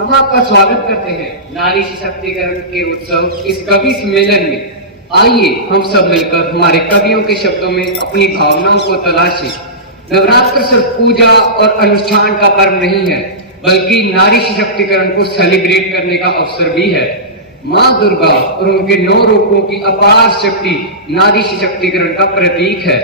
हम आपका स्वागत करते हैं नारी सशक्तिकरण के उत्सव इस कवि सम्मेलन में। आइए हम सब मिलकर हमारे कवियों के शब्दों में अपनी भावनाओं को तलाशें। नवरात्र सिर्फ पूजा और अनुष्ठान का पर्व नहीं है, बल्कि नारी सशक्तिकरण को सेलिब्रेट करने का अवसर भी है। माँ दुर्गा और उनके 9 रूपों की अपार शक्ति नारी सशक्तिकरण का प्रतीक है।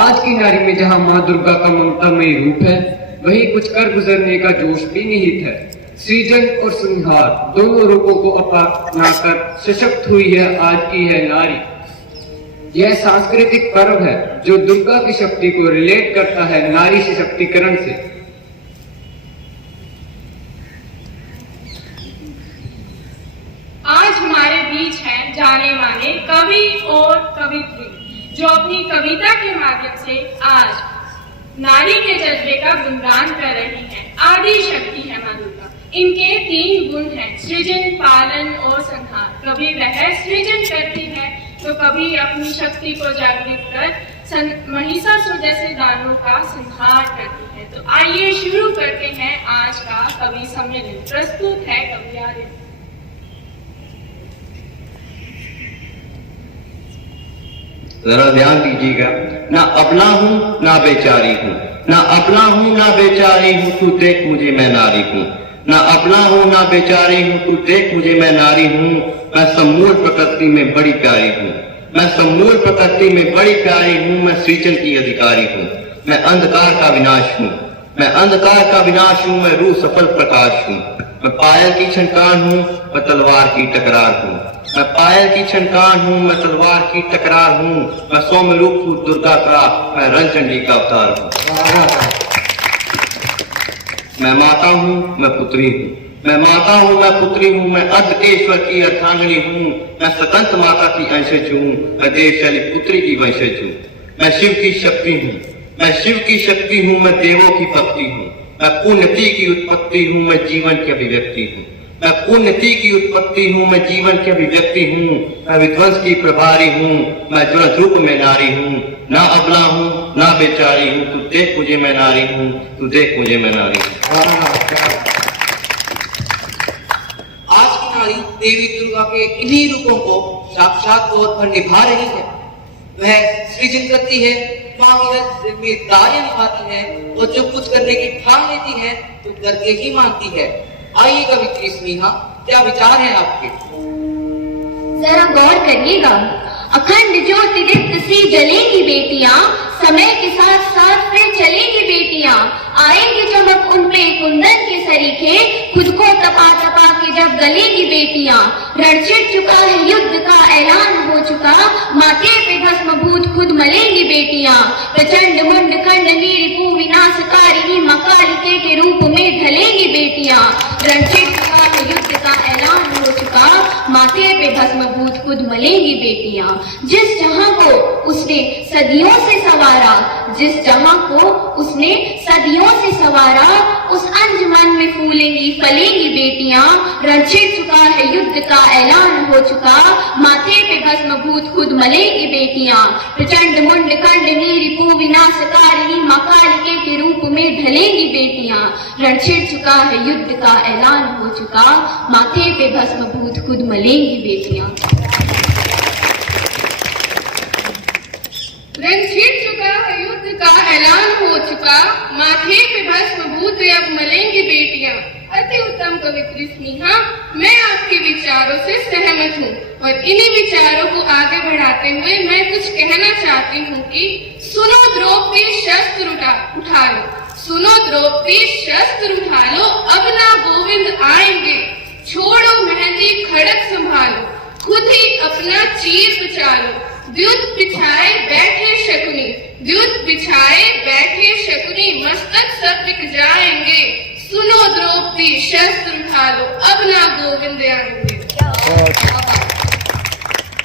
आज की नारी में जहाँ माँ दुर्गा का ममतामयी रूप है, वहीं कुछ कर गुजरने का जोश भी निहित है। सृजन और संहार दोनों रूपों को अपनाकर सशक्त हुई है आज की है नारी। यह सांस्कृतिक पर्व है जो दुर्गा की शक्ति को रिलेट करता है नारी सशक्तिकरण से। आज हमारे बीच हैं जाने माने कवि और कवित्री जो अपनी कविता के माध्यम से आज नारी के जज्बे का गुणगान कर रही हैं। आदि शक्ति है माँ दुर्गा। इनके 3 गुण हैं, सृजन, पालन और संहार। कभी वह सृजन करती है तो कभी अपनी शक्ति को जागृत कर महिषासुर जैसे दानवों का संहार करती है। तो आइए शुरू करते हैं आज का कवि सम्मेलन। प्रस्तुत है कवि आर्य। जरा ध्यान दीजिएगा। ना अपना हूँ ना बेचारी हूँ, ना अपना हूँ ना बेचारी हूँ, तू देख मुझे मैं नारी हूँ। ना अपना हूँ ना बेचारी हूँ, तू देख मुझे मैं नारी हूँ। मैं सम्मूल प्रकृति में बड़ी प्यारी हूँ, मैं सम्मूल प्रकृति में बड़ी प्यारी हूँ। मैं सृजन की अधिकारी हूँ, मैं अंधकार का विनाश हूँ, मैं अंधकार का विनाश हूँ। मैं रूह सफल प्रकाश हूँ, मैं पायल की छनकार हूँ, मैं तलवार की टकरार हूँ। मैं पायल की छनकार हूँ, मैं तलवार की टकरार हूँ। मैं सौम्य रूप हूँ दुर्गा का, मैं रंगचंडी का अवतार हूँ। मैं माता हूँ, मैं पुत्री हूँ, मैं माता हूँ, मैं पुत्री हूँ। मैं अर्धकेश्वर की अर्धांगिनी हूँ, मैं सकंत माता की अंशज हूँ, मैं देवशैली पुत्री की वंशज हूँ। मैं शिव की शक्ति हूँ, मैं शिव की शक्ति हूँ। मैं देवों की भक्ति हूँ, मैं पुण्यति की उत्पत्ति हूँ, मैं जीवन की अभिव्यक्ति हूँ। मैं पुण्यति की उत्पत्ति हूँ, मैं जीवन की अभिव्यक्ति हूँ। मैं विध्वंस की प्रभारी हूँ, मैं ज्वलंत रूप में नारी हूँ। ना अबला हूँ ना बेचारी हूँ, तू देख मुझे मैं नारी हूँ, तू देख मुझे मैं नारी हूँ। आज की नारी देवी दुर्गा के इन्हीं रूपों को साक्षात तौर पर निभा रही है। वह सृजन करती है, माँ की जिम्मेदारियां निभाती है और जो कुछ करने की ठान लेती है तो करके ही मानती है। आइए कवित्री स्नेहा, क्या विचार हैं आपके? जरा गौर करिएगा। अखंड ज्योति दीप्त सी जलेंगी बेटियां, समय के साथ साथ फिर चलेंगी बेटियां। आएंगे चमक उन पे कुंदन के सरीखे, खुद को तपा तपा के जब गलेंगी बेटियां। रण छिड़ चुका है, युद्ध का ऐलान हो चुका, माथे पे भस्म भूत खुद मलेंगी बेटियां। प्रचंड मुंड खंड नीरिपु विनाशकारिणी मकालिके के रूप में ढलेंगी बेटियां। रण छिड़ चुका है, युद्ध का ऐलान हो चुका, माथे पे भस्म भूत खुद मलेंगी बेटियां। जिस जहां को उसने सदियों से सवारा, जिस जहां को उसने सदियों से सवारा, उस अंजुमन में फूलेंगी फलेंगी बेटियां। रण छिड़ चुका है, युद्ध का ऐलान हो चुका, माथे पे भस्म भूत खुद मलेंगी बेटियां। प्रचंड मुंड खंड नीरिपु विनाशकारिणी मकालिके के रूप में ढलेंगी बेटियां। रण छिड़ चुका है, युद्ध का ऐलान हो चुका, माथे पे भस्म भूत खुद मलेंगी बेटियां। रण छिड़ चुका है, युद्ध का ऐलान हो चुका, माथे पे भस्म भूत अब मलेंगी बेटियां। अति उत्तम कवित्री स्नेहा, मैं आपके विचारों से सहमत हूँ और इन्हीं विचारों को आगे बढ़ाते हुए मैं कुछ कहना चाहती हूँ कि सुनो द्रौपदी शस्त्र उठा लो, सुनो द्रौपदी शस्त्र उठा लो, अब ना गोविंद आएंगे। छोड़ो मेहंदी खड़क संभालो, खुद ही अपना चीर बचा लो। द्युत बिछाए बैठे शकुनी, द्युत बिछाए बैठे शकुनी, मस्तक सब बिक जाएंगे। सुनो द्रौपदी शस्त्र उठा लो, अब ना गोविंद आएंगे।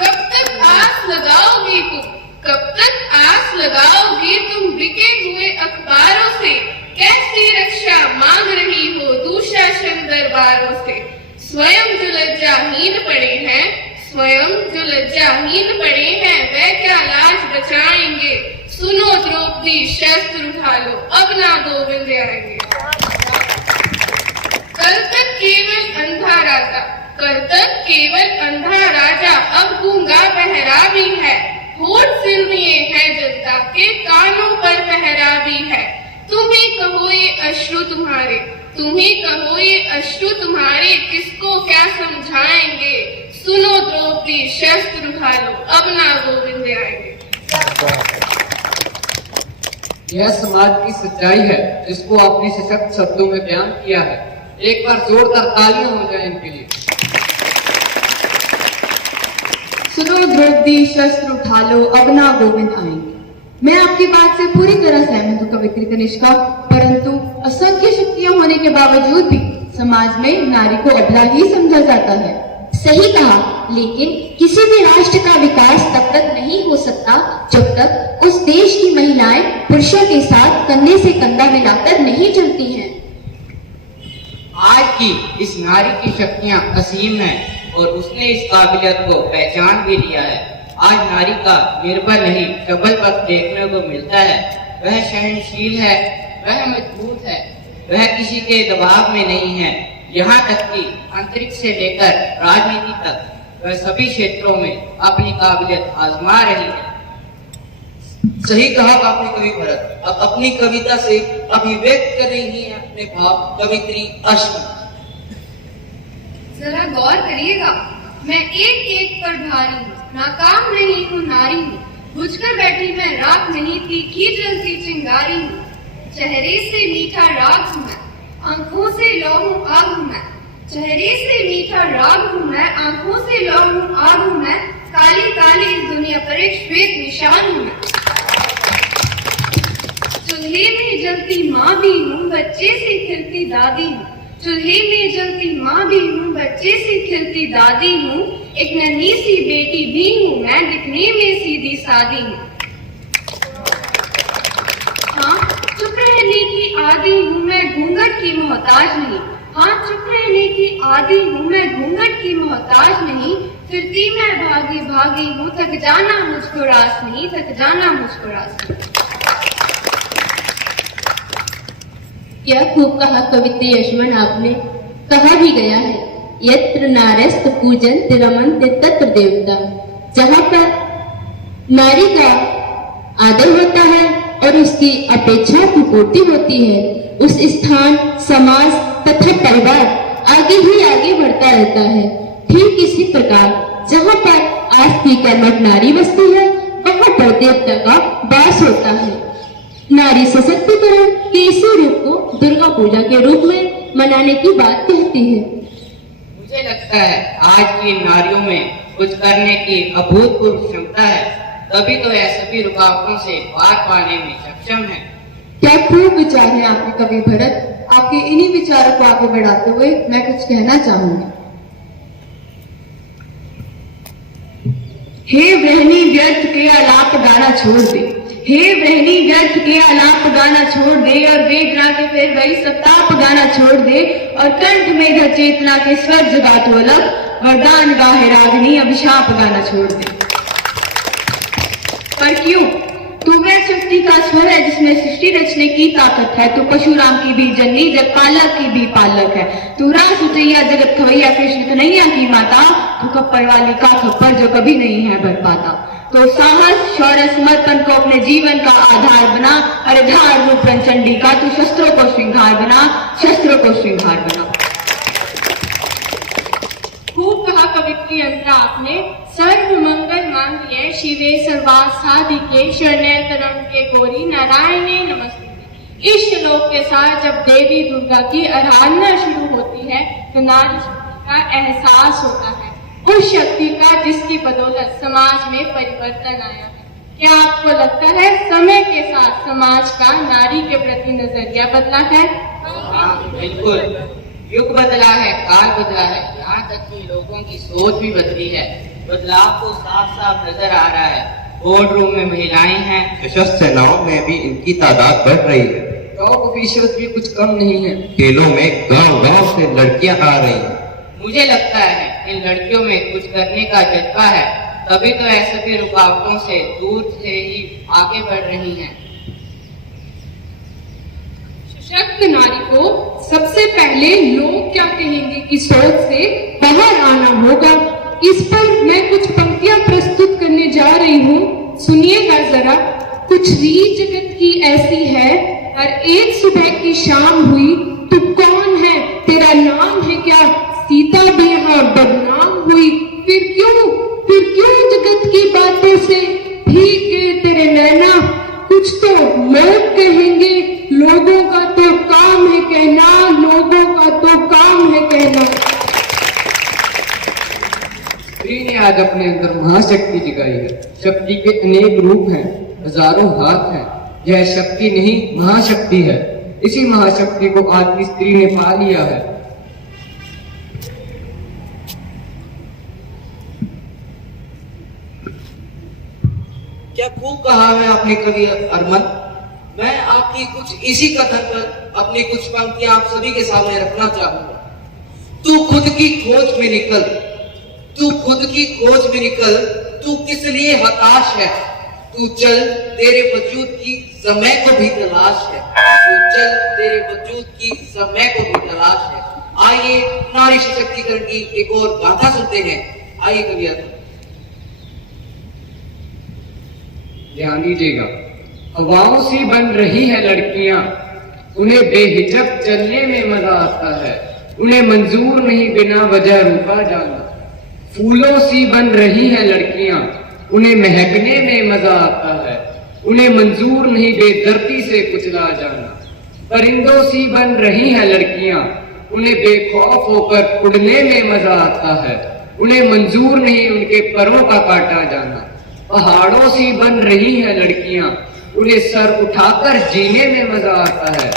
कब तक आस लगाओगी तुम, कब तक आस लगाओगी तुम बिके हुए अखबारों से? कैसी रक्षा मांग रही हो दुशासन दरबारों से? स्वयं जो लज्जाहीन पड़े हैं, स्वयं जो लज्जाहीन पड़े हैं, वह क्या लाज बचाएंगे? सुनो द्रौपदी शस्त्र उठा लो, अब ना गोविंद आएंगे। कल तक केवल अंधा राजा, कल तक केवल अंधा राजा, अब गूंगा बहरा भी है। होठ सिलमिए है जनता के, कानों पर पहरा भी है। तुम ही कहो ये अश्रु तुम्हारे, तुम ही कहो ये अश्रु तुम्हारे, किसको क्या समझाएंगे। सुनो द्रौपदी शस्त्र उठा लो, अब ना गोविंद आएंगे। यह समाज की सच्चाई है जिसको आपने सशक्त शब्दों में बयान किया है। एक बार जोरदार तालियां हो जाए इनके लिए। सुनो द्रौपदी शस्त्र उठा लो, अब ना गोविंद आएंगे। मैं आपकी बात से पूरी तरह सहमत हूँ कवित्री कनिष्का, परंतु असंख्य शक्तियां होने के बावजूद भी समाज में नारी को अबला ही समझा जाता है। सही कहा, लेकिन किसी भी राष्ट्र का विकास तब तक नहीं हो सकता जब तक उस देश की महिलाएं पुरुषों के साथ कंधे से कंधा मिलाकर नहीं चलती हैं। आज की इस नारी की शक्तियां असीम हैं और उसने इस काबिलियत को पहचान भी लिया है। आज नारी का निर्बल नहीं सबल पक्ष देखने को मिलता है। वह सहनशील है, वह मजबूत है, वह किसी के दबाव में नहीं है। यहाँ तक कि अंतरिक्ष से लेकर राजनीति तक वह सभी क्षेत्रों में अपनी काबिलियत आजमा रही है। सही कहा आपने कवि भरत। अब अपनी कविता से अभिव्यक्त कर रही है अपने भाव कवित्री अश्विनी। जरा गौर करिएगा, मैं एक एक पर भारी हूँ, नाकाम नहीं हूँ नारी हूँ, बुझकर बैठी मैं राख नहीं, तीखी जलती चिंगारी हूँ। चेहरे से मीठा राग हूँ मैं, आंखों से लौ हूँ आग हूँ मैं। चेहरे से मीठा राग हूँ मैं, आंखों से लौ हूँ आग हूँ मैं। काली काली इस दुनिया पर एक श्वेत निशान हूँ मैं। चूल्हे में जलती माँ भी हूँ, बच्चे से खिलती दादी हूँ। चूल्हे में जलती माँ भी हूँ, बच्चे से खिलती दादी हूँ। एक नन्ही सी बेटी भी हूँ मैं, दिखने में सीधी सादी हूँ। हाँ, चुप रहने की आदी हूँ मैं, घूंघट की मोहताज नहीं। हाँ, चुप रहने की आदी हूँ मैं, घूंघट की मोहताज नहीं। फिरती मैं भागी भागी हूँ, थक जाना मुझको रास नहीं, थक जाना मुझको रास नहीं। यह खूब कहा कवित्री यशमन आपने। कहा भी गया है, यत्र नार्यस्त पूजन्ते रमन्ते तत्र देवता। जहाँ पर नारी का आदर होता है और उसकी अपेक्षा की पूर्ति होती है, उस स्थान समाज तथा परिवार आगे ही आगे बढ़ता रहता है। ठीक इसी प्रकार जहाँ पर आस्ती कर्मठ नारी बसती है, वहाँ पर देवता का वास होता है। नारी सशक्तिकरण के इसी रूप को दुर्गा पूजा के रूप में मनाने की बात कहती है। मुझे लगता है आज की नारियों में कुछ करने की अभूतपूर्व क्षमता है, तभी तो यह सभी रुकावटों से पार पाने में सक्षम है। क्या खूब विचार है आपके कवि भरत। आपके इन्हीं विचारों को आगे बढ़ाते हुए मैं कुछ कहना चाहूंगी। हे बहनी व्यर्थ के आलाप गाना छोड़ दे, हे बहनी व्यर्थ के आलाप गाना छोड़ दे, और वेदना के फिर वही सताप गाना छोड़ दे, और कंठ में घर चेतना के स्वर जगा तो अलग, वरदान गाहे रागनी अभिशाप गाना छोड़ दे। पर क्यों? तू वह शक्ति का स्वर है जिसमें सृष्टि रचने की ताकत है। तू परशुराम की भी जननी, जगपालक की भी पालक है। तू रास उचैया जगत खवैया कृष्ण कन्हैया की माता। तू खप्पर वाली का खप्पर जो कभी नहीं है भर पाता। तो साहस शौर्य समर्पण को अपने जीवन का आधार बना, अरे धार रूप चंडी का तू शस्त्रों को श्रृंगार बना, शस्त्रों को श्रृंगार बना। खूब कहा कवित्री अंतरा आपने। सर्व मंगल मांगल्ये शिवे सर्वार्थ साधिके शरण्ये त्र्यंबके गौरी नारायणे नमस्ते। इस श्लोक के साथ जब देवी दुर्गा की आराधना शुरू होती है तो नारी शक्ति का एहसास होता है, उस शक्ति का जिसकी बदौलत समाज में परिवर्तन आया है। क्या आपको लगता है समय के साथ समाज का नारी के प्रति नजरिया बदला है? हाँ, बिल्कुल। युग बदला है, काल बदला है, यहाँ तक कि लोगों की सोच भी बदली है। बदलाव तो साफ साफ नजर आ रहा है। बोर्ड रूम में महिलाएं हैं, सशस्त्र सेनाओं में भी इनकी तादाद बढ़ रही है। टॉप ऑफिशियल्स भी कुछ कम नहीं है। खेलों में गांव-गांव से लड़कियां आ रही हैं। मुझे लगता है इन लड़कियों में कुछ करने का जज्बा है, तभी तो ऐसे सभी रुकावटों से दूर से ही आगे बढ़ रही हैं। सशक्त नारी को सबसे पहले लोग क्या कहेंगे सोच से बाहर आना होगा। इस पर मैं कुछ पंक्तियां प्रस्तुत करने जा रही हूँ, सुनिएगा जरा। कुछ रीत जगत की ऐसी है, हर एक सुबह की शाम हुई, तू कौन है, तेरा नाम है क्या, सीता भी यहाँ बदनाम हुई। फिर क्यों जगत की बातों से भीग गए तेरे नैना, कुछ तो लोग कहेंगे, लोगों का तो काम है कहना, लोगों का तो काम है कहना। स्त्री ने आज अपने अंदर महाशक्ति जगाई है। शक्ति के अनेक रूप हैं, हजारों हाथ हैं। यह शक्ति नहीं महाशक्ति है। इसी महाशक्ति को आज की स्त्री ने पा लिया है। क्या खूब कहा है आपने कवि अरमन। मैं आपकी कुछ इसी कथन पर अपनी कुछ पंक्तियां आप सभी के सामने रखना चाहूंगा। तू खुद की खोज में निकल, तू खुद की खोज में निकल, तू किस लिए हताश है, तू चल तेरे वजूद की समय को भी तलाश है, तू चल तेरे वजूद की समय को भी तलाश है। आइए नारी सशक्तिकरण की एक और गाथा सुनते हैं। आइए कविया, ध्यान दीजिएगा। हवाओं सी बन रही है लड़कियां, उन्हें बेहिजक चलने में मजा आता है, उन्हें मंजूर नहीं बिना वजह रुका जाना। फूलों सी बन रही है लड़कियां, उन्हें महकने में मजा आता है, उन्हें मंजूर नहीं बेदर्दी से कुचला जाना। परिंदों सी बन रही है लड़कियां, उन्हें बेखौफ होकर उड़ने में मजा आता है, उन्हें मंजूर नहीं उनके परों का काटा जाना। पहाड़ों सी बन रही है लड़कियां, उन्हें सर उठाकर जीने में मजा आता है,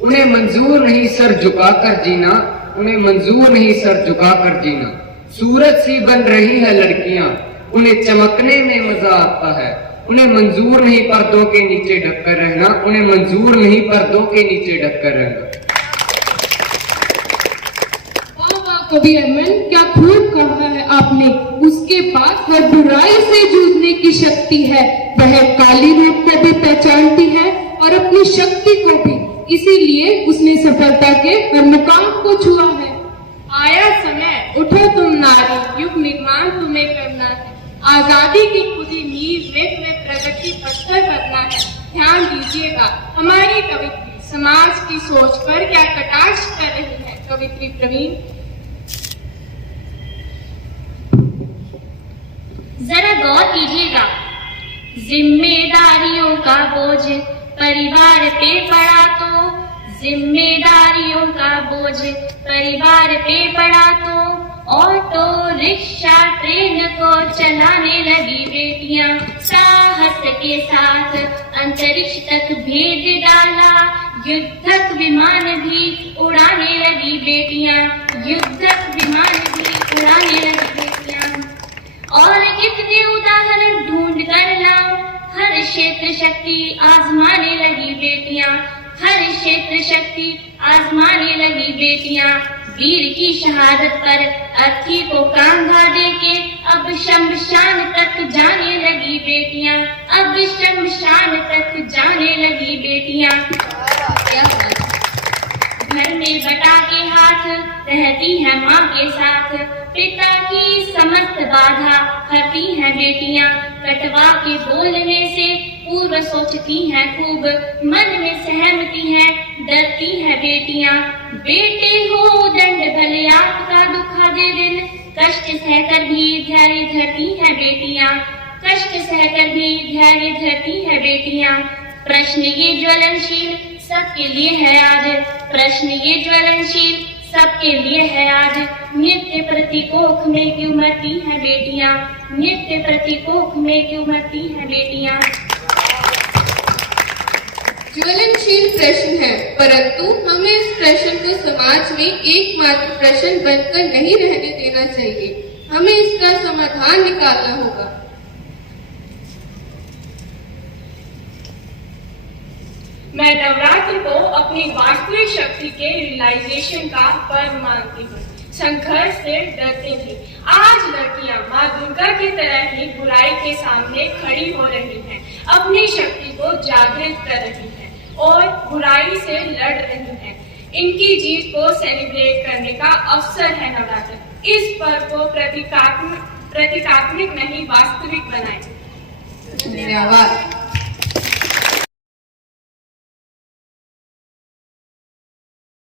उन्हें मंजूर नहीं सर झुकाकर जीना, उन्हें मंजूर नहीं सर झुकाकर जीना। सूरज सी बन रही है लड़कियां, उन्हें चमकने में मजा आता है, उन्हें मंजूर नहीं पर्दों के नीचे ढककर रहना, उन्हें मंजूर नहीं पर्दों के नीचे ढककर रहना। कवि अरमन, क्या खूब कहा है आपने। उसके पास वह बुराई से जूझने की शक्ति है, वह काली रूप को भी पहचानती है और अपनी शक्ति को भी, इसीलिए उसने सफलता के हर मुकाम को छुआ है। आया समय, उठो तुम नारी, युग निर्माण तुम्हें करना है। आजादी की खुदी नींव में तुम्हें प्रगति पत्थर करना है। ध्यान दीजिएगा, हमारी कवित्री समाज की सोच पर क्या कटाक्ष कर रही है। कवित्री प्रवीण, जरा गौर कीजिएगा। जिम्मेदारियों का बोझ परिवार पे पड़ा तो, जिम्मेदारियों का बोझ परिवार पे पड़ा तो, ऑटो रिक्शा ट्रेन को चलाने लगी बेटियां। साहस के साथ अंतरिक्ष तक भेज डाला, युद्धक विमान भी उड़ाने लगी बेटियां, युद्धक विमान भी उड़ाने लगी बेटियां। और कितने उदाहरण ढूंढ कर लाओ, हर क्षेत्र शक्ति आजमाने लगी बेटियां, हर क्षेत्र शक्ति आजमाने लगी बेटियां। वीर की शहादत पर अर्थी को कांधा देके अब शमशान तक जाने लगी बेटियां, अब शमशान तक जाने लगी बेटियां। घर में बटा के हाथ रहती है माँ के साथ, पिता की समस्त बाधा हरती हैं बेटियां। कटवा के बोलने से पूर्व सोचती हैं खूब, मन में सहमती हैं, डरती हैं बेटियां। बेटे हो दंड भले आपका दुखा दे दिन, कष्ट सहकर भी धैर्य धरती हैं बेटियां, कष्ट सहकर भी धैर्य धरती हैं बेटियां। प्रश्न ये ज्वलनशील सबके लिए है आज, प्रश्न ये ज्वलनशील सबके लिए है आज। नित्य प्रतिकोख में क्यों मरती हैं बेटियां, नित्य प्रतिकोख में क्यों मरती हैं बेटियां। ज्वलनशील प्रश्न है, परंतु हमें इस प्रश्न को समाज में एकमात्र प्रश्न बनकर नहीं रहने देना चाहिए। हमें इसका समाधान निकालना होगा। मैं नवरात्र को अपनी वास्तविक शक्ति के रियलाइजेशन का पर्व मानती हूँ। संघर्ष से डरती थी, आज लड़कियां माँ दुर्गा की तरह ही बुराई के सामने खड़ी हो रही हैं, अपनी शक्ति को जागृत कर रही हैं और बुराई से लड़ रही हैं। इनकी जीत को सेलिब्रेट करने का अवसर है नवरात्र। इस पर्व को प्रतीकात्मक नहीं वास्तविक बनाएं। धन्यवाद।